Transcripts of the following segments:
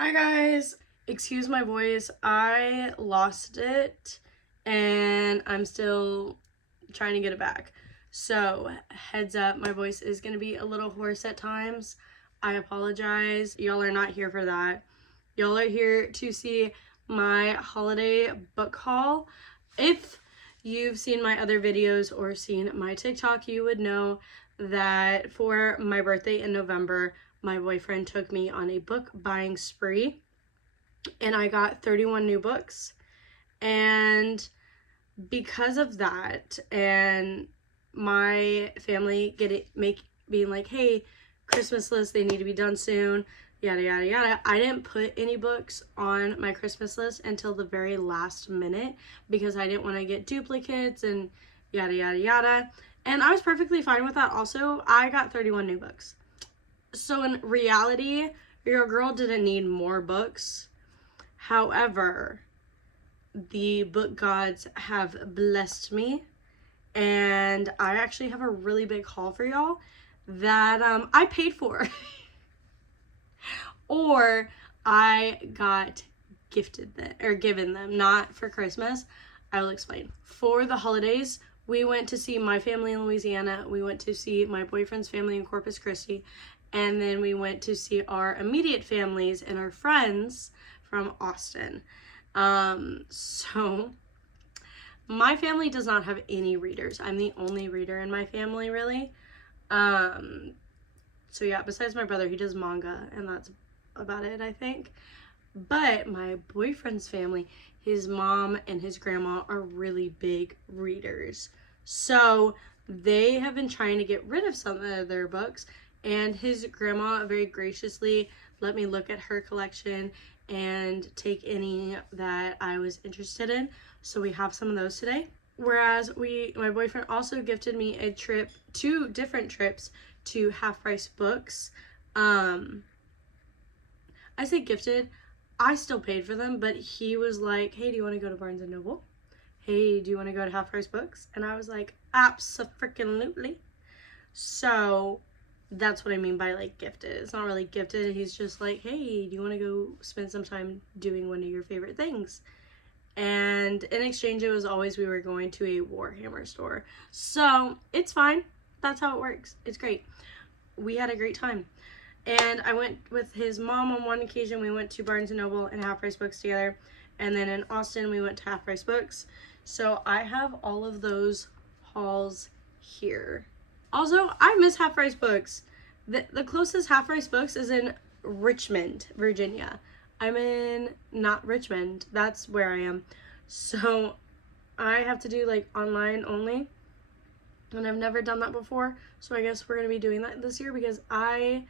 Hi guys, excuse my voice. I lost it and I'm still trying to get it back. So heads up, my voice is going to be a little hoarse at times. I apologize. Y'all are not here for that. Y'all are here to see my holiday book haul. If you've seen my other videos or seen my TikTok, you would know that for my birthday in November, my boyfriend took me on a book buying spree and I got 31 new books. And because of that, and my family being like, hey, Christmas list, they need to be done soon, yada yada yada, I didn't put any books on my Christmas list until the very last minute because I didn't want to get duplicates and yada yada yada. And I was perfectly fine with that. Also, I got 31 new books. So in reality, your girl didn't need more books. However, the book gods have blessed me, and I actually have a really big haul for y'all that I paid for. Or I got gifted them or given them, not for Christmas. I will explain. For the holidays, we went to see my family in Louisiana. We went to see my boyfriend's family in Corpus Christi. And then we went to see our immediate families and our friends from Austin. So my family does not have any readers. I'm the only reader in my family, really. So yeah, besides my brother, he does manga, and that's about it, I think. But my boyfriend's family, his mom and his grandma are really big readers. So they have been trying to get rid of some of their books, and his grandma very graciously let me look at her collection and take any that I was interested in. So we have some of those today. Whereas my boyfriend also gifted me a trip, 2 different trips to Half Price Books. I say gifted, I still paid for them, but he was like, hey, do you want to go to Barnes & Noble? Hey, do you want to go to Half Price Books? And I was like, abso-freaking-lutely. So that's what I mean by like gifted. It's not really gifted. He's just like, hey, do you want to go spend some time doing one of your favorite things? And in exchange, it was always we were going to a Warhammer store. So it's fine. That's how it works. It's great. We had a great time. And I went with his mom on one occasion. We went to Barnes & Noble and Half Price Books together. And then in Austin, we went to Half Price Books. So I have all of those hauls here. Also, I miss Half Price Books. The closest Half Price Books is in Richmond, Virginia. I'm in, not Richmond. That's where I am. So I have to do like online only. And I've never done that before. So I guess we're going to be doing that this year because I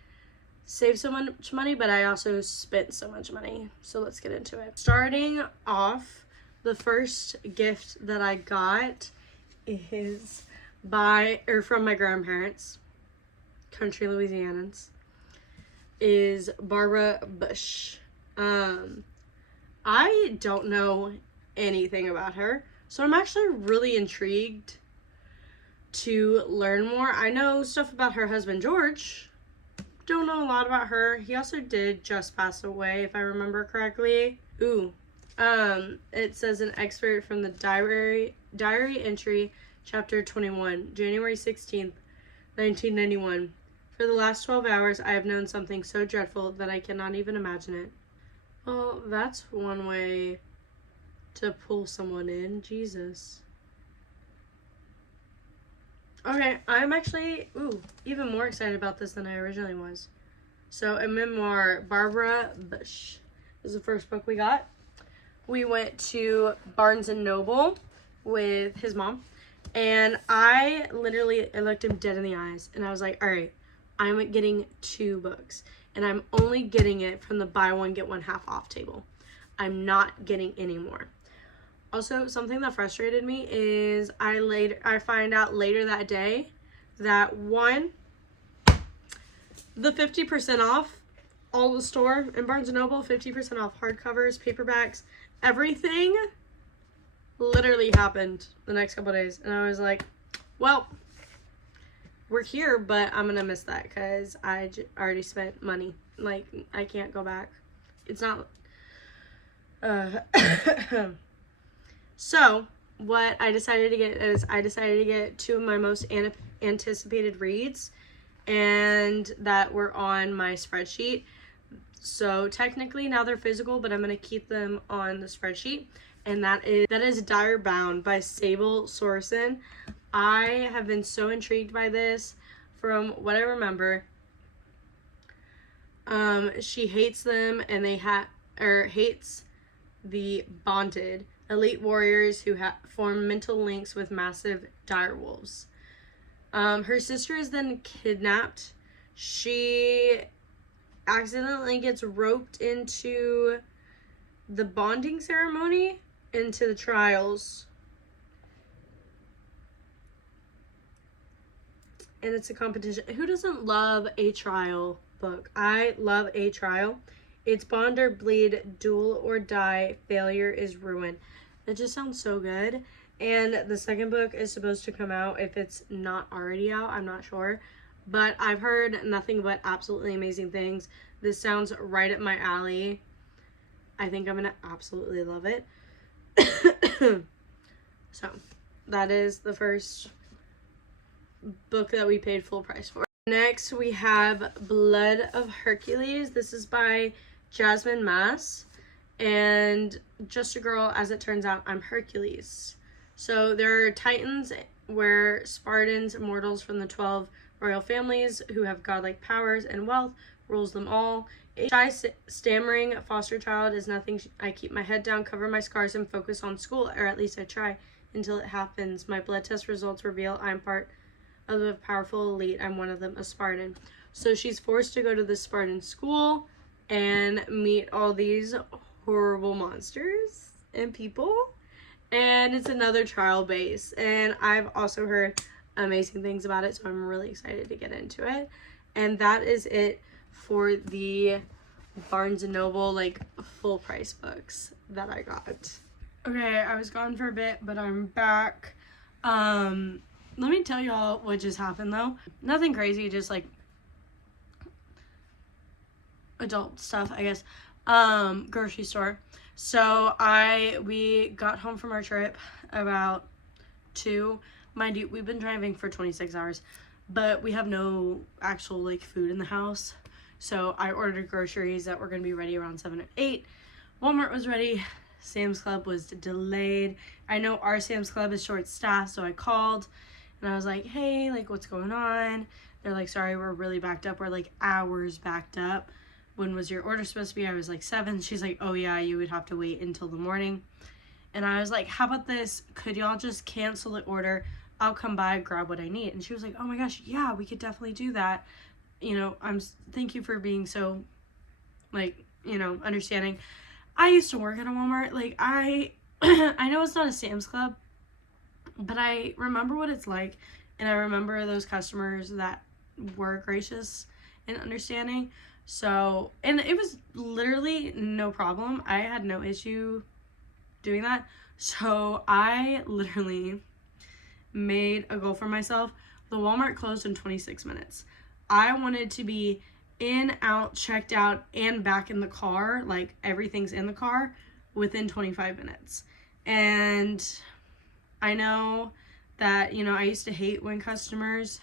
saved so much money, but I also spent so much money. So let's get into it. Starting off, the first gift that I got is from my grandparents, country Louisianans, is Barbara Bush. I don't know anything about her, so I'm actually really intrigued to learn more. I know stuff about her husband George. Don't know a lot about her. He also did just pass away, if I remember correctly. It says an excerpt from the diary entry, chapter 21, January 16th, 1991. For the last 12 hours, I have known something so dreadful that I cannot even imagine it. Well, that's one way to pull someone in. Jesus. Okay, I'm actually, even more excited about this than I originally was. So, a memoir, Barbara Bush is the first book we got. We went to Barnes & Noble with his mom, and I looked him dead in the eyes, and I was like, all right, I'm getting 2 books, and I'm only getting it from the buy one, get one half off table. I'm not getting any more. Also, something that frustrated me is I find out later that day that the 50% off, all the store in Barnes & Noble, 50% off hardcovers, paperbacks, everything literally happened the next couple days. And I was like, well, we're here, but I'm going to miss that because I already spent money. Like, I can't go back. it's not, so what I decided to get is I decided to get two of my most anticipated reads, and that were on my spreadsheet. So technically now they're physical, but I'm going to keep them on the spreadsheet. And that is Dire Bound by Sable Sorensen. I have been so intrigued by this from what I remember. She hates them, and hates the bonded elite warriors who form mental links with massive dire wolves. Her sister is then kidnapped. She accidentally gets roped into the bonding ceremony, into the trials. And it's a competition. Who doesn't love a trial book? I love a trial. It's bond or bleed, duel or die, failure is ruin. That just sounds so good. And the second book is supposed to come out, if it's not already out, I'm not sure. But I've heard nothing but absolutely amazing things. This sounds right up my alley. I think I'm going to absolutely love it. So, that is the first book that we paid full price for. Next, we have Blood of Hercules. This is by Jasmine Mass. And just a girl, as it turns out, I'm Hercules. So there are Titans, where Spartans, immortals from the 12 royal families who have godlike powers and wealth, rules them all. A shy, stammering foster child is nothing. I keep my head down, cover my scars, and focus on school, or at least I try, until it happens. My blood test results reveal I'm part of a powerful elite. I'm one of them, a Spartan. So she's forced to go to the Spartan school and meet all these horrible monsters and people. And it's another trial base. And I've also heard amazing things about it, so I'm really excited to get into it. And that is it for the Barnes & Noble, like, full price books that I got. Okay, I was gone for a bit, but I'm back. Let me tell y'all what just happened, though. Nothing crazy, just, like, adult stuff, I guess. Grocery store. So we got home from our trip about 2. Mind you, we've been driving for 26 hours, but we have no actual, like, food in the house. So I ordered groceries that were going to be ready around 7 or 8. Walmart was ready. Sam's Club was delayed. I know our Sam's Club is short-staffed, so I called, and I was like, hey, like, what's going on? They're like, sorry, we're really backed up. We're, like, hours backed up. When was your order supposed to be? I was like, 7. She's like, oh, yeah, you would have to wait until the morning. And I was like, how about this? Could y'all just cancel the order? I'll come by, grab what I need. And she was like, oh, my gosh, yeah, we could definitely do that. You know, thank you for being so, like, you know, understanding. I used to work at a Walmart. Like, I know it's not a Sam's Club, but I remember what it's like, and I remember those customers that were gracious and understanding. So, and it was literally no problem. I had no issue doing that. So I literally made a goal for myself. The Walmart closed in 26 minutes. I wanted to be in, out, checked out, and back in the car, like everything's in the car, within 25 minutes. And I know that, you know, I used to hate when customers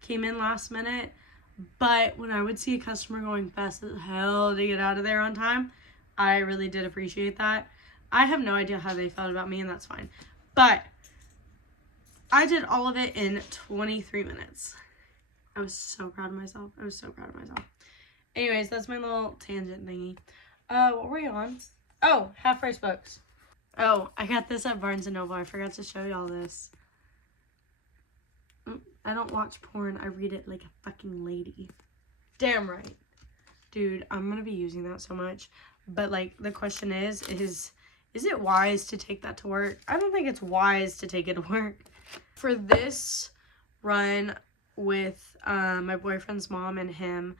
came in last minute, but when I would see a customer going fast as hell to get out of there on time, I really did appreciate that. I have no idea how they felt about me, and that's fine. But I did all of it in 23 minutes. I was so proud of myself. Anyways, that's my little tangent thingy. What were we on? Oh, half price books. Oh, I got this at Barnes & Noble. I forgot to show y'all this. I don't watch porn. I read it like a fucking lady. Damn right. Dude, I'm gonna be using that so much. But, like, the question is it wise to take that to work? I don't think it's wise to take it to work. For this run with my boyfriend's mom and him,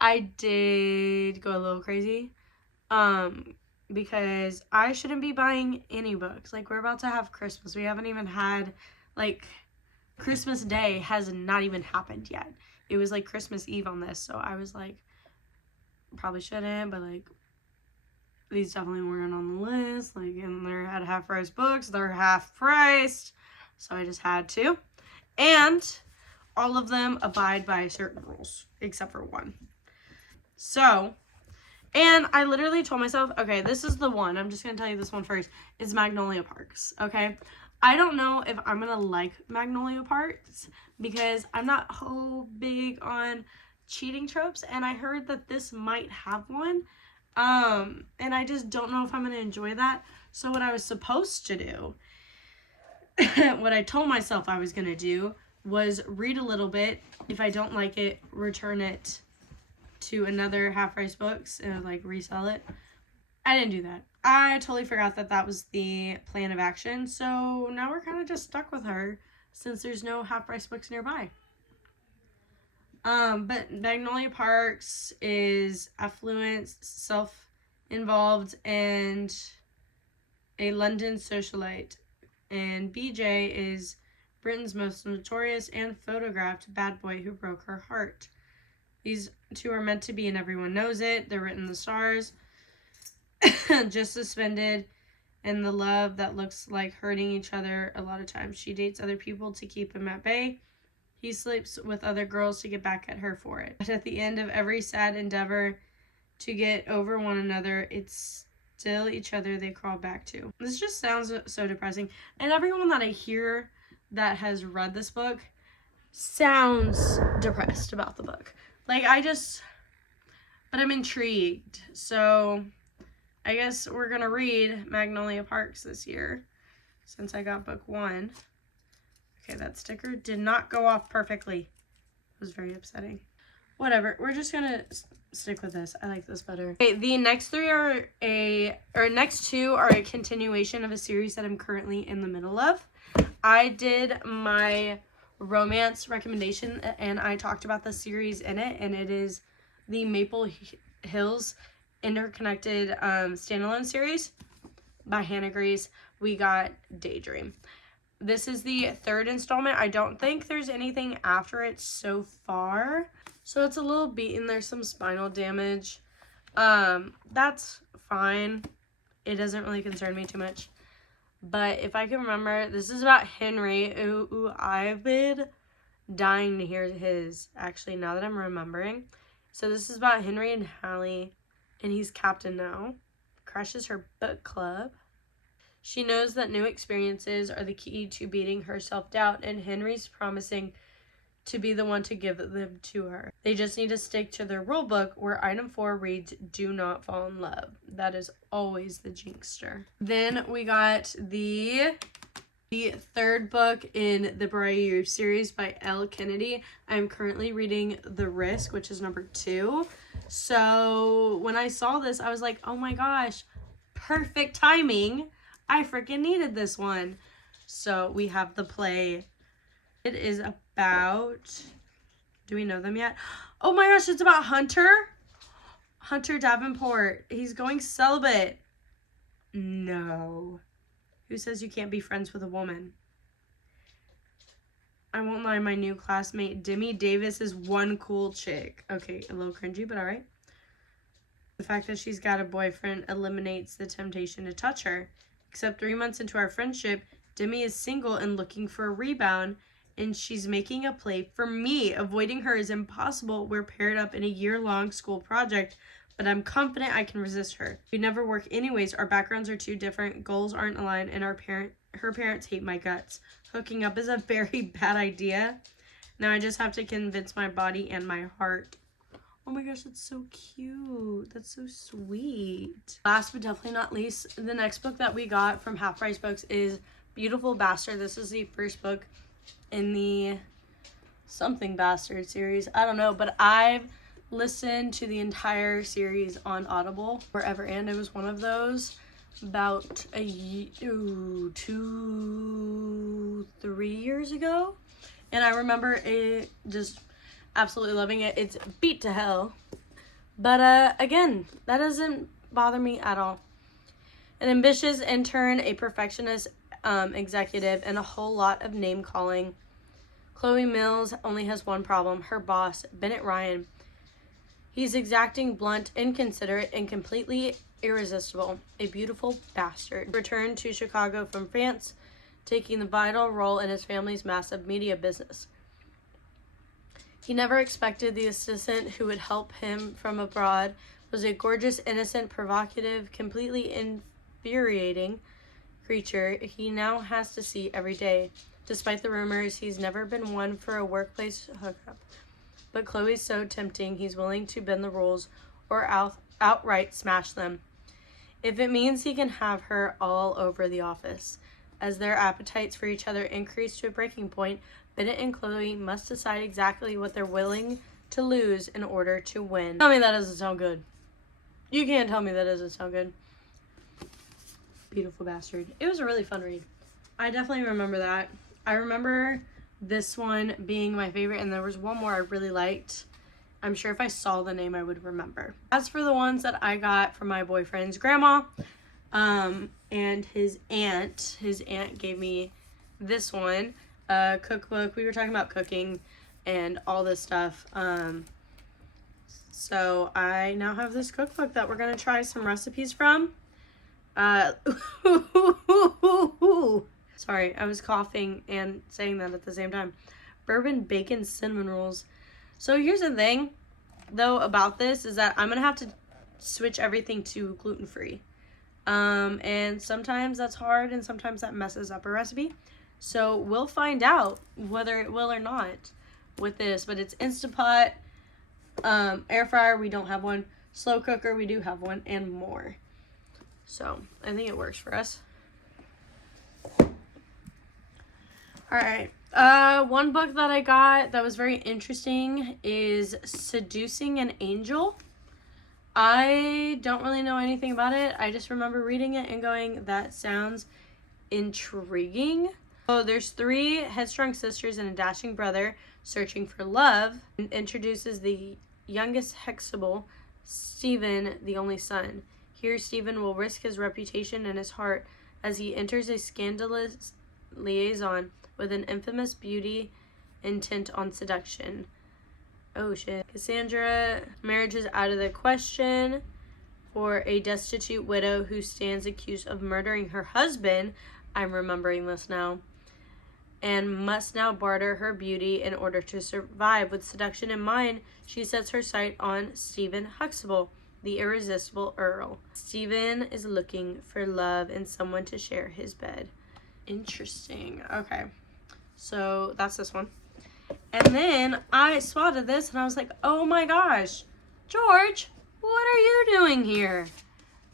I did go a little crazy. Because I shouldn't be buying any books. Like, we're about to have Christmas. We haven't even had, like, Christmas Day has not even happened yet. It was, like, Christmas Eve on this. So I was like, probably shouldn't, but, like, these definitely weren't on the list. Like, and they're at half price books. They're half priced. So I just had to. And all of them abide by certain rules, except for one. So, and I literally told myself, okay, this is the one. I'm just going to tell you this one first. It's Magnolia Parks, okay? I don't know if I'm going to like Magnolia Parks because I'm not so big on cheating tropes, and I heard that this might have one. And I just don't know if I'm going to enjoy that. So what I was supposed to do, what I told myself I was going to do, was read a little bit. If I don't like it, return it to another half-price books and like resell it. I didn't do that. I totally forgot that that was the plan of action. So now we're kind of just stuck with her since there's no half-price books nearby. But Magnolia Parks is affluent, self-involved, and a London socialite. And BJ is Britain's most notorious and photographed bad boy who broke her heart. These two are meant to be and everyone knows it. They're written in the stars. Just suspended in the love that looks like hurting each other a lot of times. She dates other people to keep him at bay. He sleeps with other girls to get back at her for it. But at the end of every sad endeavor to get over one another, it's still each other they crawl back to. This just sounds so depressing. And everyone that I hear that has read this book sounds depressed about the book. Like, but I'm intrigued. So I guess we're going to read Magnolia Parks this year since I got book 1. Okay, that sticker did not go off perfectly. It was very upsetting. Whatever, we're just going to stick with this. I like this better. Okay, the next two are a continuation of a series that I'm currently in the middle of. I did my romance recommendation and I talked about the series in it, and it is the Maple Hills Interconnected standalone series by Hannah Grace. We got Daydream. This is the 3rd installment. I don't think there's anything after it so far. So it's a little beaten. There's some spinal damage. That's fine. It doesn't really concern me too much. But if I can remember, this is about Henry, who I've been dying to hear his, actually, now that I'm remembering. So this is about Henry and Hallie, and he's captain now. Crashes her book club. She knows that new experiences are the key to beating her self-doubt, and Henry's promising to be the one to give them to her. They just need to stick to their rule book where item 4 reads, do not fall in love. That is always the jinxter. Then we got the 3rd book in the Briar series by Elle Kennedy. I'm currently reading The Risk, which is number 2. So when I saw this, I was like, oh my gosh, perfect timing. I freaking needed this one. So we have the play. It is about, do we know them yet? Oh my gosh, it's about Hunter Davenport. He's going celibate. No. Who says you can't be friends with a woman? I won't lie, my new classmate, Demi Davis, is one cool chick. Okay, a little cringy, but all right. The fact that she's got a boyfriend eliminates the temptation to touch her. Except 3 months into our friendship, Demi is single and looking for a rebound, and she's making a play for me. Avoiding her is impossible. We're paired up in a year-long school project, but I'm confident I can resist her. We never work anyways. Our backgrounds are too different, goals aren't aligned, and her parents hate my guts. Hooking up is a very bad idea. Now I just have to convince my body and my heart. Oh my gosh, that's so cute. That's so sweet. Last but definitely not least, the next book that we got from Half Price Books is Beautiful Bastard. This is the first book in the something Bastard series. I don't know, but I've listened to the entire series on Audible forever, and it was one of those about 2-3 years ago, and I remember it just absolutely loving it. It's beat to hell, but again, that doesn't bother me at all. An ambitious intern, a perfectionist executive, and a whole lot of name calling. Chloe Mills only has one problem. Her boss, Bennett Ryan, He's exacting, blunt, inconsiderate, and completely irresistible. A beautiful bastard. Returned to Chicago from France, taking the vital role in his family's massive media business. He never expected the assistant who would help him from abroad was a gorgeous, innocent, provocative, completely infuriating creature he now has to see every day. Despite the rumors, he's never been one for a workplace hookup. But Chloe's so tempting, he's willing to bend the rules or outright smash them. If it means he can have her all over the office. As their appetites for each other increase to a breaking point, Bennett and Chloe must decide exactly what they're willing to lose in order to win. Tell me that doesn't sound good. You can't tell me that doesn't sound good. Beautiful bastard. It was a really fun read. I definitely remember that. I remember this one being my favorite, and there was one more I really liked. I'm sure if I saw the name, I would remember. As for the ones that I got from my boyfriend's grandma, and his aunt gave me this one, cookbook. We were talking about cooking and all this stuff. So I now have this cookbook that we're going to try some recipes from. Sorry, I was coughing and saying that at the same time. Bourbon bacon cinnamon rolls. So here's the thing, though, about this is that I'm going to have to switch everything to gluten-free. And sometimes that's hard and sometimes that messes up a recipe. So we'll find out whether it will or not with this. But it's Instant Pot, air fryer, we don't have one. Slow cooker, we do have one, and more. So I think it works for us. Alright, one book that I got that was very interesting is Seducing an Angel. I don't really know anything about it. I just remember reading it and going, that sounds intriguing. So there's 3 headstrong sisters and a dashing brother searching for love, and introduces the youngest Huxtable, Stephen, the only son. Here Stephen will risk his reputation and his heart as he enters a scandalous liaison with an infamous beauty intent on seduction. Oh shit. Cassandra, marriage is out of the question for a destitute widow who stands accused of murdering her husband. I'm remembering this now. And must now barter her beauty in order to survive. With seduction in mind, she sets her sight on Stephen Huxtable, the irresistible Earl. Stephen is looking for love and someone to share his bed. Interesting. Okay. So that's this one. And then I spotted this and I was like, oh my gosh, George, what are you doing here?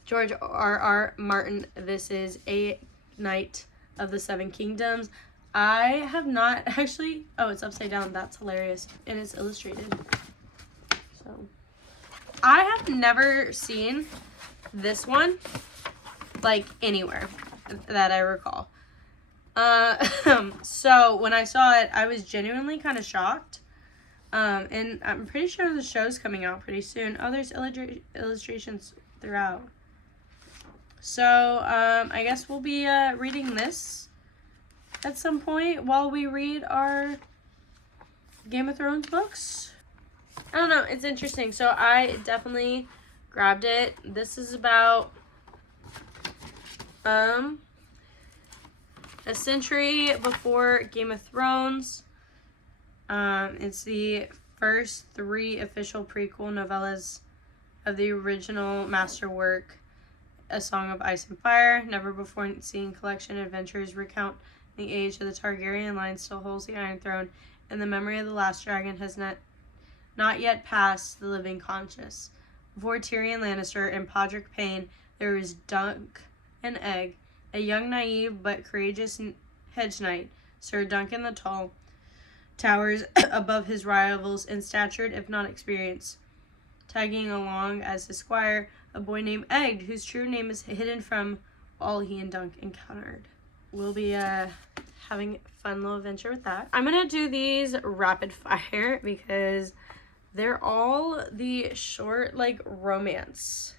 George R.R. Martin, this is A Knight of the Seven Kingdoms. I have not actually, oh, it's upside down. That's hilarious. And it's illustrated. So I have never seen this one like anywhere that I recall. So when I saw it, I was genuinely kind of shocked. And I'm pretty sure the show's coming out pretty soon. Oh, there's illustrations throughout. So, I guess we'll be, reading this at some point while we read our Game of Thrones books. I don't know, it's interesting. So I definitely grabbed it. This is about, a century before Game of Thrones. It's the first 3 official prequel novellas of the original masterwork, A Song of Ice and Fire. Never before seen collection adventures recount the age of the Targaryen line still holds the Iron Throne, and the memory of the last dragon has not yet passed the living conscious. Before Tyrion Lannister and Podrick Payne, there was Dunk and Egg, a young, naive, but courageous hedge knight. Sir Duncan the Tall towers above his rivals in stature, if not experience. Tagging along as his squire, a boy named Egg, whose true name is hidden from all he and Dunk encountered. We'll be having a fun little adventure with that. I'm going to do these rapid fire because they're all the short, like, romance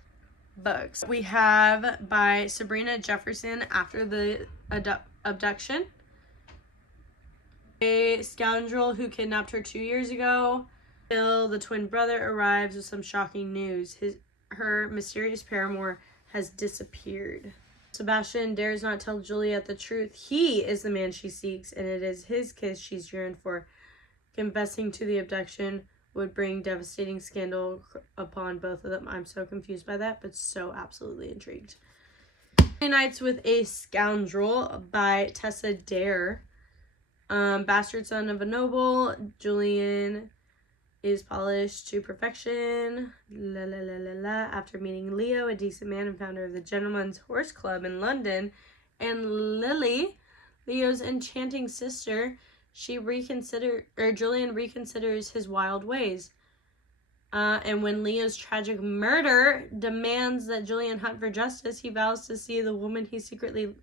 books. We have by Sabrina Jefferson, After the Abduction. A scoundrel who kidnapped her 2 years ago. Till the twin brother arrives with some shocking news. Her mysterious paramour has disappeared. Sebastian dares not tell Juliet the truth. He is the man she seeks, and it is his kiss she's yearned for. Confessing to the abduction would bring devastating scandal upon both of them. I'm so confused by that, but so absolutely intrigued. Nights with a Scoundrel by Tessa Dare. Bastard son of a noble, Julian is polished to perfection. After meeting Leo, a decent man and founder of the Gentleman's Horse Club in London, and Lily, Leo's enchanting sister, Julian reconsiders his wild ways. And when Leo's tragic murder demands that Julian hunt for justice, he vows to see the woman he secretly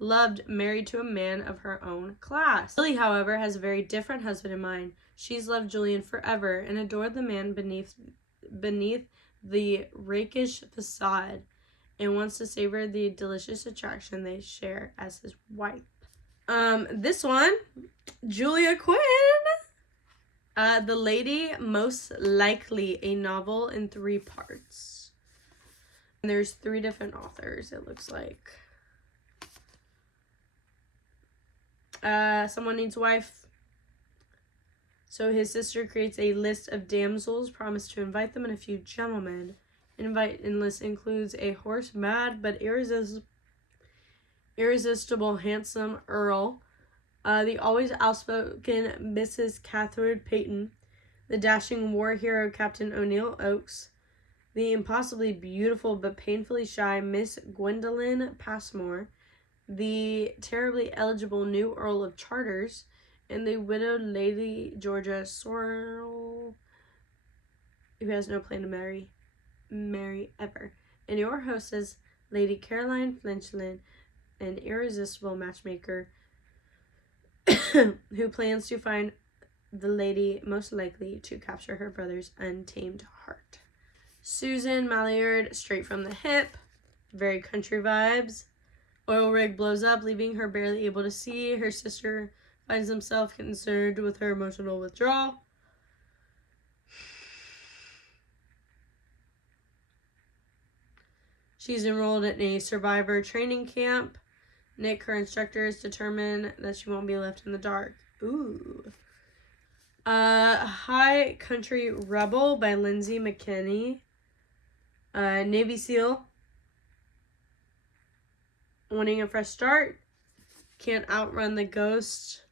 loved married to a man of her own class. Lily, however, has a very different husband in mind. She's loved Julian forever and adored the man beneath the rakish facade and wants to savor the delicious attraction they share as his wife. This one, Julia Quinn. The Lady Most Likely, a novel in 3 parts. And there's 3 different authors, it looks like. Someone needs a wife. So his sister creates a list of damsels, promised to invite them, and a few gentlemen. List includes a horse mad but irresistible handsome earl, the always outspoken Mrs. Catherine Peyton, the dashing war hero Captain O'Neill Oakes, the impossibly beautiful but painfully shy Miss Gwendolyn Passmore, the terribly eligible new Earl of Charters, and the widowed Lady Georgia Sorrel, who has no plan to marry ever. And your hostess, Lady Caroline Flinchland, an irresistible matchmaker who plans to find the lady most likely to capture her brother's untamed heart. Susan Maillard, straight from the hip, very country vibes. Oil rig blows up, leaving her barely able to see. Her sister finds himself concerned with her emotional withdrawal. She's enrolled in a survivor training camp. Nick, her instructor, is determined that she won't be left in the dark. Ooh. High Country Rebel by Lindsay McKinney. Navy SEAL. Wanting a fresh start. Can't outrun the ghost.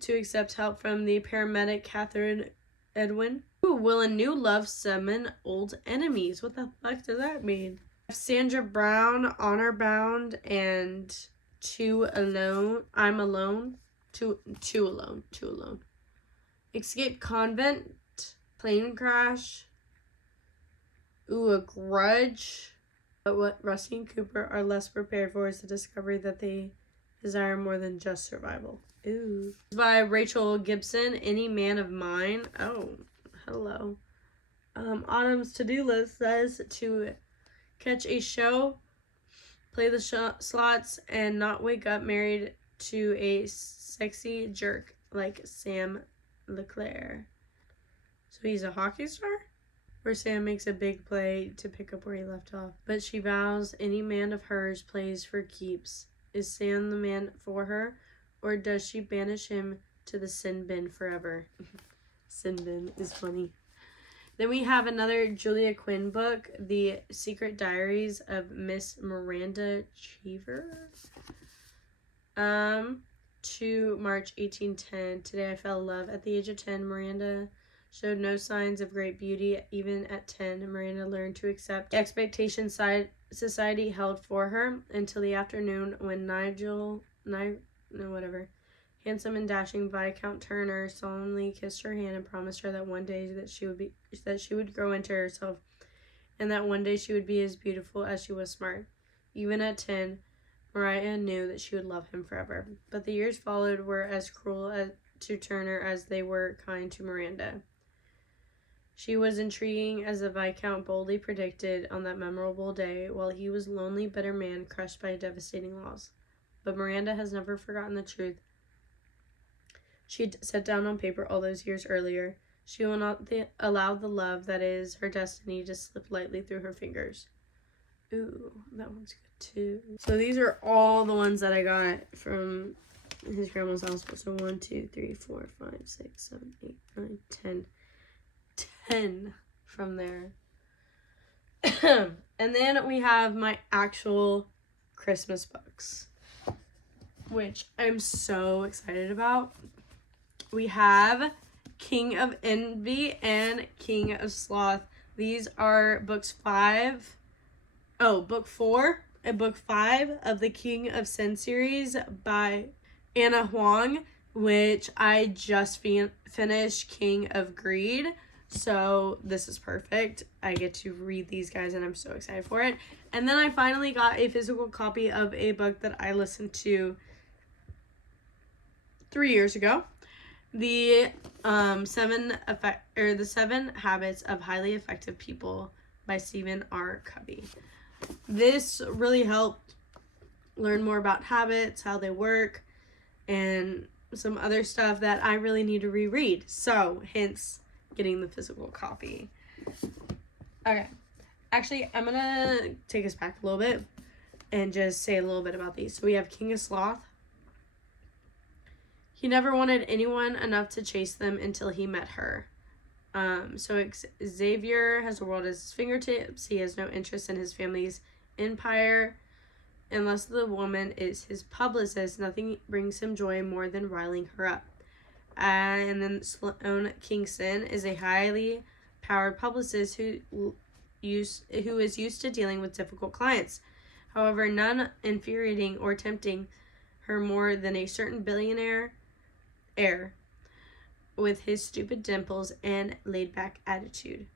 To accept help from the paramedic Catherine Edwin. Ooh, will a new love summon old enemies? What the fuck does that mean? Sandra Brown, Honor Bound, and Two Alone. I'm Alone. Two Alone. Escape Convent. Plane Crash. Ooh, A Grudge. But what Rusty and Cooper are less prepared for is the discovery that they desire more than just survival. Ooh. By Rachel Gibson, Any Man of Mine. Oh, hello. Autumn's to-do list says to catch a show, play the slots, and not wake up married to a sexy jerk like Sam LeClaire. So he's a hockey star? Where Sam makes a big play to pick up where he left off. But she vows any man of hers plays for keeps. Is Sam the man for her, or does she banish him to the sin bin forever? Sin bin is funny. Then we have another Julia Quinn book, The Secret Diaries of Miss Miranda Cheever. To March 1810. Today I fell in love. At the age of 10, Miranda showed no signs of great beauty. Even at 10, Miranda learned to accept the expectations society held for her until the afternoon when handsome and dashing Viscount Turner solemnly kissed her hand and promised her that one day that she would grow into herself, and that one day she would be as beautiful as she was smart. Even at 10, Mariah knew that she would love him forever. But the years followed were as cruel to Turner as they were kind to Miranda. She was intriguing as the Viscount boldly predicted on that memorable day, while he was a lonely, bitter man crushed by a devastating loss. But Miranda has never forgotten the truth she'd set down on paper all those years earlier. She will not allow the love that is her destiny to slip lightly through her fingers. Ooh, that one's good too. So these are all the ones that I got from his grandma's house. So 1, 2, 3, 4, 5, 6, 7, 8, 9, 10. 10 from there. And then we have my actual Christmas books, which I'm so excited about. We have King of Envy and King of Sloth. These are book 4 and book 5 of the King of Sin series by Anna Huang, which I just finished King of Greed. So this is perfect. I get to read these guys and I'm so excited for it. And then I finally got a physical copy of a book that I listened to 3 years ago. The 7 Habits of Highly Effective People by Stephen R. Covey. This really helped learn more about habits, how they work, and some other stuff that I really need to reread. So, hence getting the physical copy. Okay. Actually, I'm going to take us back a little bit and just say a little bit about these. So, we have King of Sloth. He never wanted anyone enough to chase them until he met her. So Xavier has the world at his fingertips. He has no interest in his family's empire. Unless the woman is his publicist, nothing brings him joy more than riling her up. And then Sloane Kingston is a highly powered publicist who is used to dealing with difficult clients. However, none infuriating or tempting her more than a certain billionaire heir with his stupid dimples and laid-back attitude.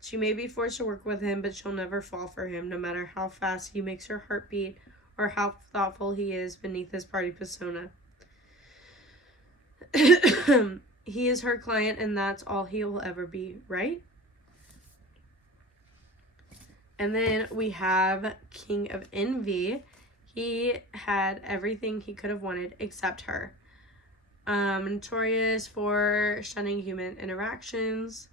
She may be forced to work with him, but she'll never fall for him, no matter how fast he makes her heart beat or how thoughtful he is beneath his party persona. He is her client, and that's all he will ever be, right? And then we have King of Envy. He had everything he could have wanted except her. Notorious for shunning human interactions,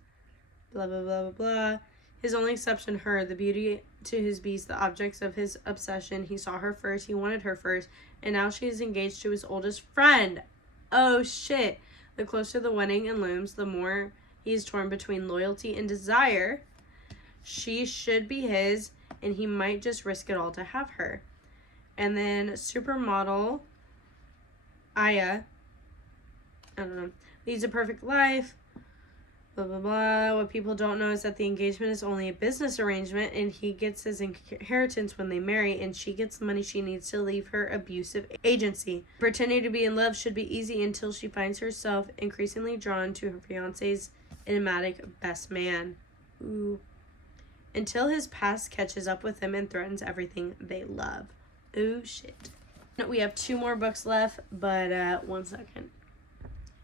blah, blah, blah, blah, blah. His only exception, her, the beauty to his beast, the objects of his obsession. He saw her first, he wanted her first, and now she is engaged to his oldest friend. Oh, shit. The closer the wedding looms, the more he is torn between loyalty and desire. She should be his, and he might just risk it all to have her. And then supermodel Aya, I don't know, leads a perfect life, blah, blah, blah. What people don't know is that the engagement is only a business arrangement, and he gets his inheritance when they marry, and she gets the money she needs to leave her abusive agency. Pretending to be in love should be easy until she finds herself increasingly drawn to her fiancé's enigmatic best man. Ooh. Until his past catches up with him and threatens everything they love. Ooh, shit. We have 2 more books left, but 1 second.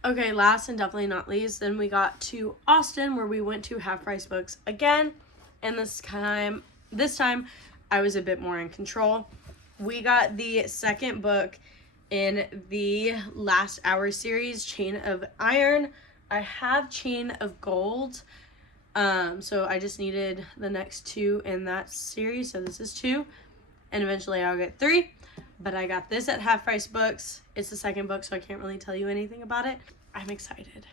Okay, last and definitely not least, then we got to Austin, where we went to Half Price Books again, and this time I was a bit more in control. We got the second book in the Last Hour series, Chain of Iron. I have Chain of Gold, so I just needed the next 2 in that series, so this is 2, and eventually I'll get 3. But I got this at Half Price Books. It's the second book, so I can't really tell you anything about it. I'm excited.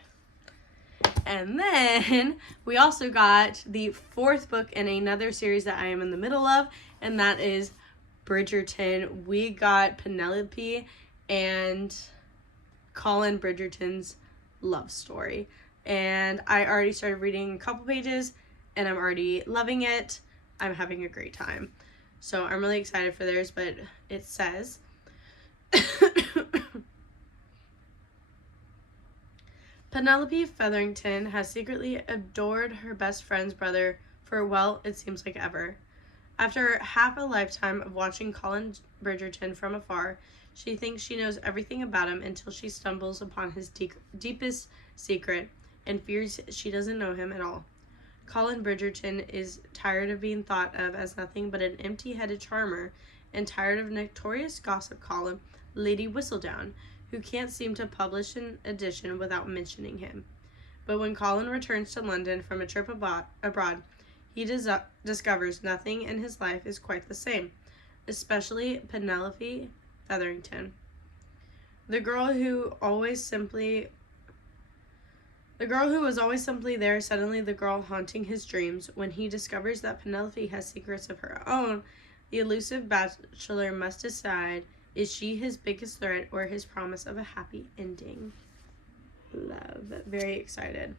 And then we also got the 4th book in another series that I am in the middle of, and that is Bridgerton. We got Penelope and Colin Bridgerton's love story. And I already started reading a couple pages, and I'm already loving it. I'm having a great time. So I'm really excited for theirs, but it says, Penelope Featherington has secretly adored her best friend's brother for, well, it seems like ever. After half a lifetime of watching Colin Bridgerton from afar, she thinks she knows everything about him until she stumbles upon his deepest secret and fears she doesn't know him at all. Colin Bridgerton is tired of being thought of as nothing but an empty-headed charmer, and tired of notorious gossip column Lady Whistledown, who can't seem to publish an edition without mentioning him. But when Colin returns to London from a trip abroad, he discovers nothing in his life is quite the same, especially Penelope Featherington. The girl who was always simply there, suddenly the girl haunting his dreams. When he discovers that Penelope has secrets of her own, the elusive bachelor must decide, is she his biggest threat or his promise of a happy ending? Love. Very excited.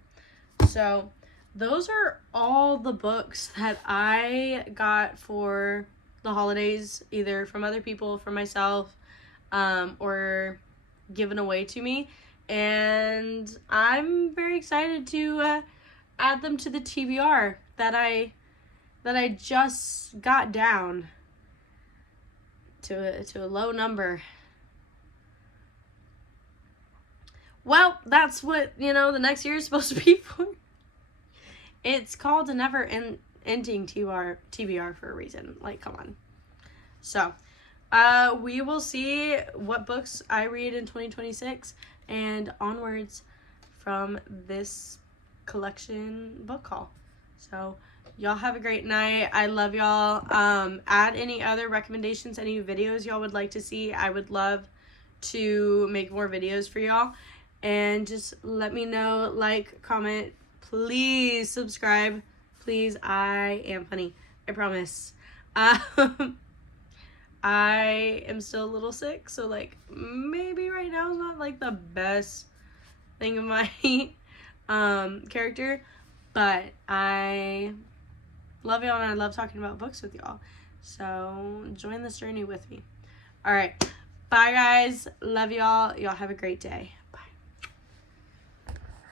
So, those are all the books that I got for the holidays, either from other people, from myself, or given away to me. And I'm very excited to add them to the TBR that I just got down to a low number. Well, that's what, the next year is supposed to be for. It's called a never-ending TBR for a reason. Like, come on. So, we will see what books I read in 2026 and onwards from this collection book haul. So, y'all have a great night. I love y'all. Add any other recommendations, any videos y'all would like to see. I would love to make more videos for y'all. And just let me know, like, comment, please subscribe. Please, I am funny. I promise. I am still a little sick, so, like, maybe right now is not, like, the best thing of my character. But I love y'all, and I love talking about books with y'all. So, join this journey with me. Alright. Bye, guys. Love y'all. Y'all have a great day.